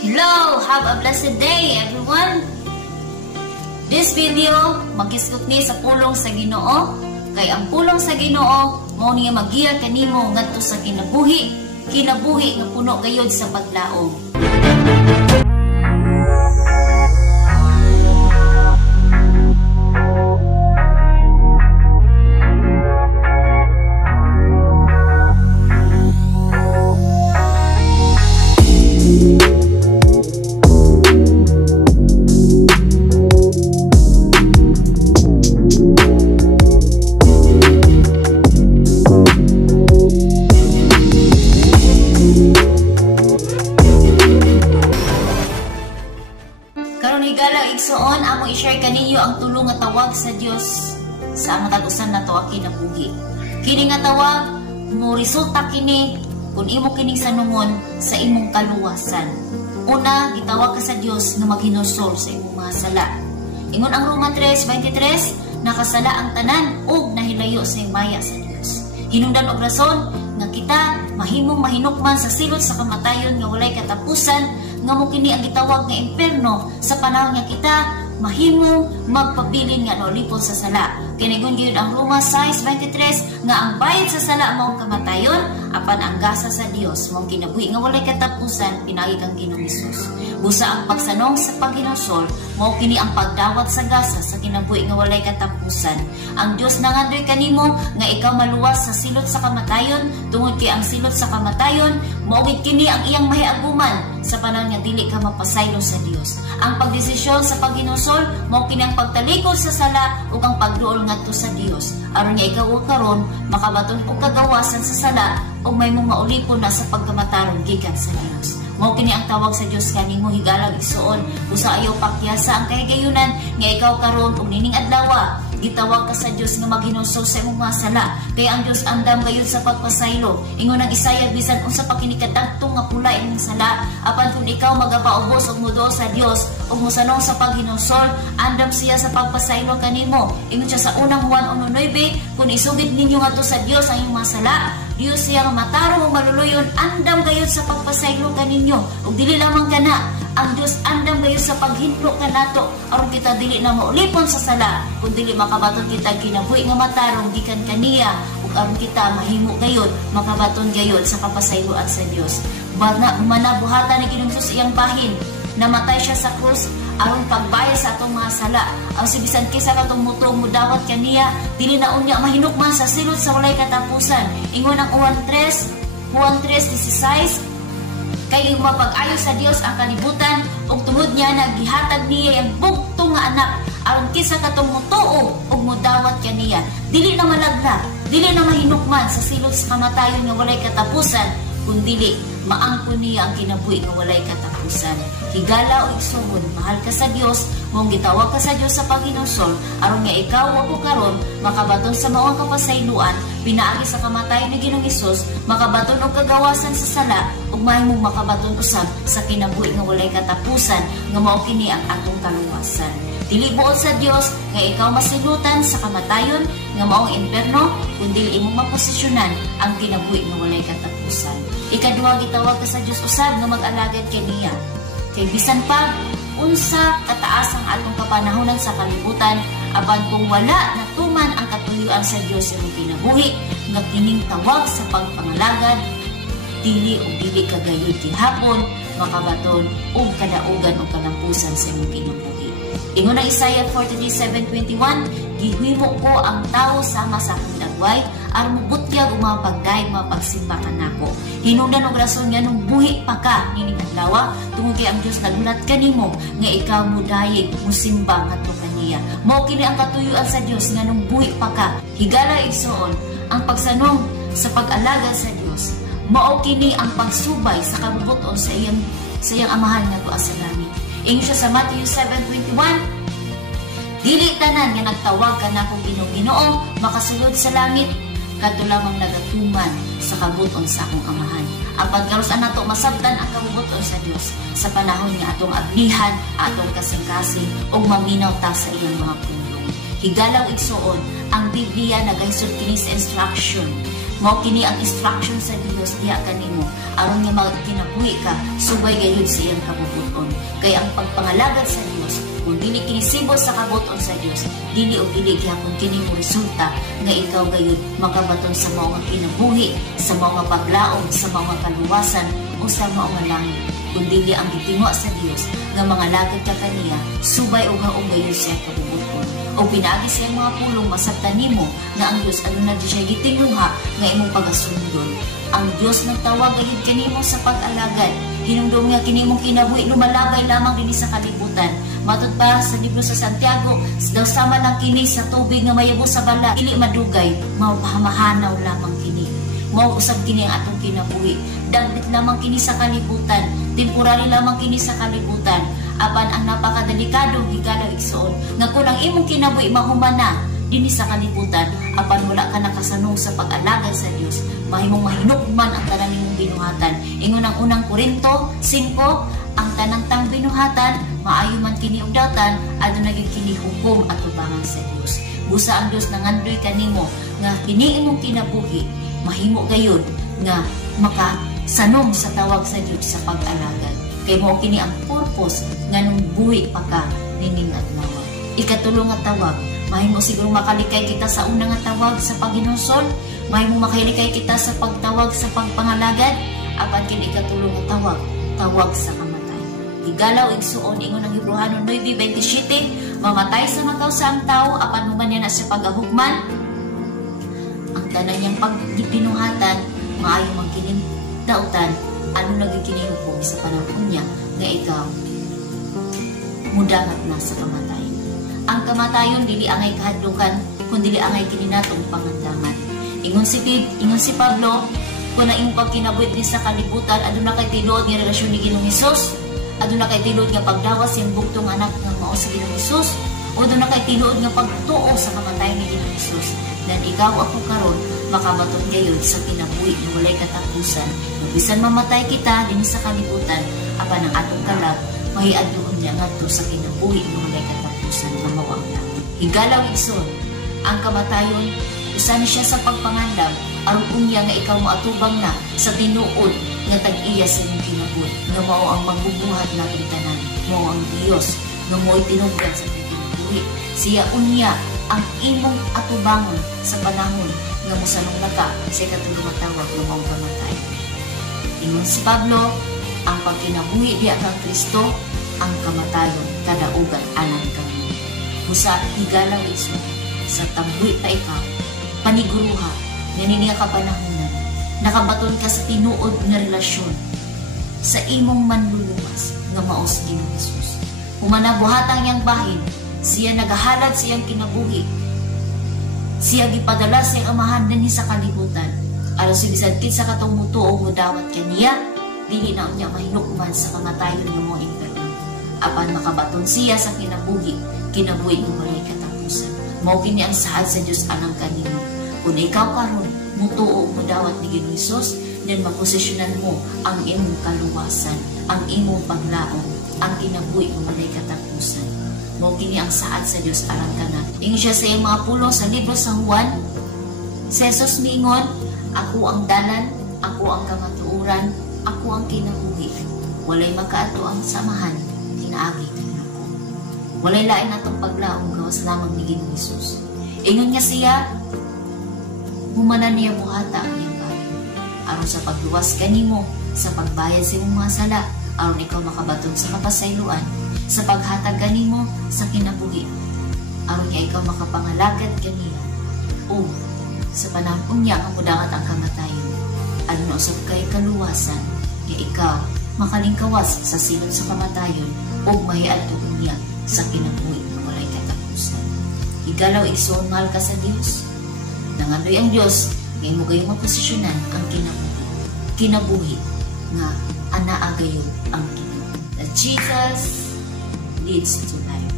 Hello! Have a blessed day, everyone! This video, mag-iskot ni sa pulong sa Ginoo. Kay ang pulong sa Ginoo, mao niya magiya kanimo ngadto sa kinabuhi nga puno gayud sa paglaom. Igsoon, amo i-share kaninyo ang tulo nga tawag sa Dios sa matag usan nato ang kinabuhi. Kini nga tawag mo resulta kini kun imo kining sanungon sa imong kaluwasan. Una, gitawag ka sa Dios nga maghinusol sa imong mga sala. Ingon ang Roma 3:23, nakasala ang tanan ug nahilayo sa himaya sa Dios. Hinungdan og rason nga kita mahimong mahinukman sa silot sa kamatayon nga walay katapusan, nga mo kini ang gitawag nga imperno sa panahon nga kita mahimong magpabilin nga nolipon sa sala. Kinigon gyud ang Roma 6:23 nga ang bayad sa sala mao kamatayon, apan ang gasa sa Dios mao kinabuhi nga walay katapusan pinagi kang Ginoong Hesus. Busa ang pagsanong sa paghinusol mao kini ang pagdawat sa gasa sa kinabuhi nga walay katapusan. Ang Dios nangandoy kanimo nga ikaw maluwas sa silot sa kamatayon, tungod kay ang silot sa kamatayon mao gid kini ang iyang mahiaguman sa panahon nga dili ka mapasaylo sa Dios. Ang pagdesisyon sa paghinusol mao kini ang pagtalikod sa sala ug ang pagduol ngadto sa Dios aron nga ikaw karon makabaton og kagawasan sa sala ug may mong maulipon na sa pagkamataron gikan sa Dios. Mao kini ang tawag sa Dios kanimo higalag igsoon, usa ayaw pakyasa ang kahigayunan nga ikaw karon ug nining adlaw gitawag ka sa Dios nga maghinusol sa imong mga sala. Kay ang Dios andam gayud sa pagpasaylo. Ingon ang Isaiah bisan unsa pa kini kadagtong nga pula imong sala, apan kung ikaw magapaubos og mudo sa Dios ug mosanong sa paghinusol, andam siya sa pagpasaylo kanimo. Ingon siya sa unang Juan 1:9, kung isugid ninyo ngadto sa Dios ang imong mga sala, Dios siya nga matarong ug maluluyon, andam gayud sa pagpasaylo kaninyo. Ug dili lamang kana, ang Dios andam gayud sa paghintlo kanato aron kita dili na maulipon sa sala, kun dili makabaton kita kinabuhi nga matarong gikan kaniya ug aron kita mahimo gayud makabaton gayud sa kapasayloan sa Dios. Manabuhatan ni Ginoong Hesus iyang bahin, namatay siya sa krus aron pagbayad sa atong mga sala. Ang sibisan kisa katong mutong mudawat kaniya, dili na unya mahinukman sa silot sa walay katapusan. Ingon ang Juan 3:16, kay mapag-ayo sa Dios ang kalibutan ug tungod niya nagihatag niya ang bugtong nga anak aron kisa katong mutuo ug mudawat kaniya, dili na malaglag, dili na mahinukman sa silot sa kamatayon nga walay katapusan, kundi maangkon niya ang kinabuhi nga walay katapusan. Higala o igsoon, mahal ka sa Dios, mong gitawag ka sa Dios sa paghinusol aron nga ikaw o karon makabaton sa maong kapasayloan, pinaagi sa kamatayon ni Ginoong Hesus, makabaton og kagawasan sa sala ug mahimong makabaton usab sa kinabuhi nga walay katapusan nga mao kini ang atong kaluwasan. Dili buot sa Dios nga ikaw masilutan sa kamatayon nga maong imperno, kundi imong maposisyonan ang kinabuhi nga walay katapusan. Ikaduha, gitawag ka sa Dios usab nga mag-alagad kaniya. Kay bisan pa unsa kataas ang atong kapanahonan sa kalibutan, apan kung wala natuman ang katuyuan sa Dios sa kinabuhi nga kining tawag sa pagpangalagad, dili o dili kagayud gihapon makabaton og kadaugan o kalampusan sa imong kinabuhi. Ingon ang Isaiah 43:7-21, gihimo ko ang tao sama sa akong dagway aron mubutyag ug mga pagdaig mga pagsimba kanako. Hinungdan og rason nga nung buhi pa ka nining adlaw, tungod kay ang Dios nagulat kanimo nga ikaw mudayeg musimba ngadto kaniya. Mao kini ang katuyuan sa Dios nga nung buhi pa ka. Higala igsoon, ang pagsanong sa pag-alaga sa Dios mao kini ang pagsubay sa kabubuton sa iyang amahan nga tuwa sa langit. Ingon siya sa Matthew 7:21, dili tanan nga nagtawag kanako Ginoo makasulod sa langit, kadto lamang nagatuman sa kabuton sa akong amahan. Apan karon nato masabtan ang kabubuton sa Dios sa panahon nga atong ablihan, atong kasing-kasing ug maminaw ta sa iyang mga pulong. Higalaw igsuon, ang Biblia nagahisod kini sa instruction Mao kini ang instruction sa Dios diha kanimo aron nga magkinabuhi ka subay gayud sa iyang kabubuton. Kay ang pagpangalagad sa Dios kung dili kini simbol sa kabuton sa Dios, dili o dili gyapon kini mo resulta nga ikaw gayud makabaton sa mao nga kinabuhi, sa mao nga paglaom, sa mao nga kaluwasan o sa mao nga langit. Kundi ang gitingo sa Dios nga mga lagad ka kaniya subay og gayud sa kabubuton. O pinagi sa mga pulong masabtan nimo nga ang Dios ano na di siya gitinguha nga imong pagasundon. Ang Dios nagtawag gayud kanimo sa pag-alagad. Hinumdum nga kini mong kinabuhi lumalabay lamang dinhi sa kalibutan. Matod pa sa libro sa Santiago, daw sama lang kini sa tubig nga mayabo sa bala, dili madugay, mapamahanaw lamang kini. Mao usab kini ang atong kinabuhi. Dagit lamang kini sa kalibutan, temporary lamang kini sa kalibutan. Apan ang napakadelikadong higala igsoon nga kung ang imong kinabuhi mahumana dinhi sa kalibutan, apan wala ka nakasanong sa pag-alagad sa Dios, mahimong mahinukman ang tanan nimong binuhatan. Ingon ang unang Korinto 5, ang tanang tang binuhatan maayo man kini og dawtan aduna gyud kini hukom at tubangan sa Dios. Busa ang Dios nangandoy kanimo nga kini imong kinabuhi mahimo gayud nga makasanong sa tawag sa Dios sa pag-alagad. Kay mao kini ang purpose nga nung buhi pa ka nining adlaw. Ikatulo nga tawag, mahimo siguro makalikay kita sa una nga tawag sa paghinusol, mahimo makalikay kita sa pagtawag sa pagpangalagad, apan kini ikatulo nga tawag sa kamatay. Igalaw igsuon ingon ang Hebreano 9:27, mamatay sa makausa ang tao apan human niya na sa pagahugman. Ang tanan niyang pagpinuhatan maayo man kini dautan ano nagkinihukom sa panahon niya nga ikaw mudangat na sa kamatayon. Ang kamatayon dili angay kahadlukan kundi dili angay kini natong pangandaman. Ingon si Pablo, kung na imong pagkinabuhi ni sa kalibutan aduna kay tinuod nga relasyon ni Ginoong Hesus, aduna kay tinuod nga pagdawas siyang bugtong anak nga mao sa Ginoong Hesus, o aduna kay tinuod nga pagtuo sa kamatayon ni Ginoong Hesus. Dan ikaw ako karon makabaton gayud sa kinabuhi nga walay katapusan. Bisan mamatay kita din sa kalibutan, apan ang atong kalag mahiadlon niya ngadto sa kinabuhi nga walay katapusan nga mao ang langit. Higalaw igsoon, ang kamatayon usa ni siya sa pagpangandam aron unya nga ikaw moatubang na sa tinuod nga tag-iya sa imong kinabuhi nga mao ang magbubuhat nating tanan. Mao ang Dios nga mo'y tinubdan sa kinabuhi. Siya unya ang imong atubangon sa panahon nga mosanong naka sa ikatulong nga tawag nga mao kamatay. Ingon si Pablo, ang pagkinabuhi diya kang Kristo, ang kamatayon kadaugan anan kami. Busa higalaw iso sa tambuhi pa ikaw, paniguruha, ganiniya ka panahonan, nakabaton ka sa tinuod nga relasyon sa imong manluluwas nga maos Ginoong Hesus. Humanabuhatang yang bahin, siya nagahalad siyang kinabuhi. Siya gipadala siyang amahan dinhi sa kalibutan. Aron si bisan kinsa katong mutuo mo dawat kaniya, dili na unya mahinukman sa kamatayon nga mo inferno. Apan makabaton siya sa kinabuhi nga walay katapusan. Mao kini ang saad sa Dios anang kanimo. Kung ikaw karon mutuo mo dawat ni Ginoong Hesus, then maposisyonan mo ang imong kaluwasan, ang imong paglaom, ang kinabuhi nga walay katapusan. Mao kini ang saad sa Dios alang kana. Ingon siya sa iyang mga pulong sa libro sa Juan, si Jesus miingon, ako ang dalan, ako ang kamatuoran, ako ang kinabuhi. Walay makaato ang samahan, kinaagi kanako. Walay lain natong paglaom gawas lamang ni Ginoong Hesus. Ingon nga siya, humanan niya buhata ang iyang bahay. Aron sa pagluwas kanimo, sa pagbayad sa imong mga sala, aron ikaw makabaton sa kapasayloan, sa paghatag kanimo sa kinabuhi, aron niya ikaw makapangalagad kaniya, o sa panahon niya ang mudangat ang kamatayon, aron usab kay kaluwasan, niya ikaw makalingkawas sa silot sa kamatayon o mahiadto niya sa kinabuhi nga walay katapusan. Igalaw igsoon mahal ka sa Dios. Nangandoy ang Dios nga imo gayong maposisyonan ang kinabuhi nga anaa gayon ang kinabuhi. That Jesus leads to life.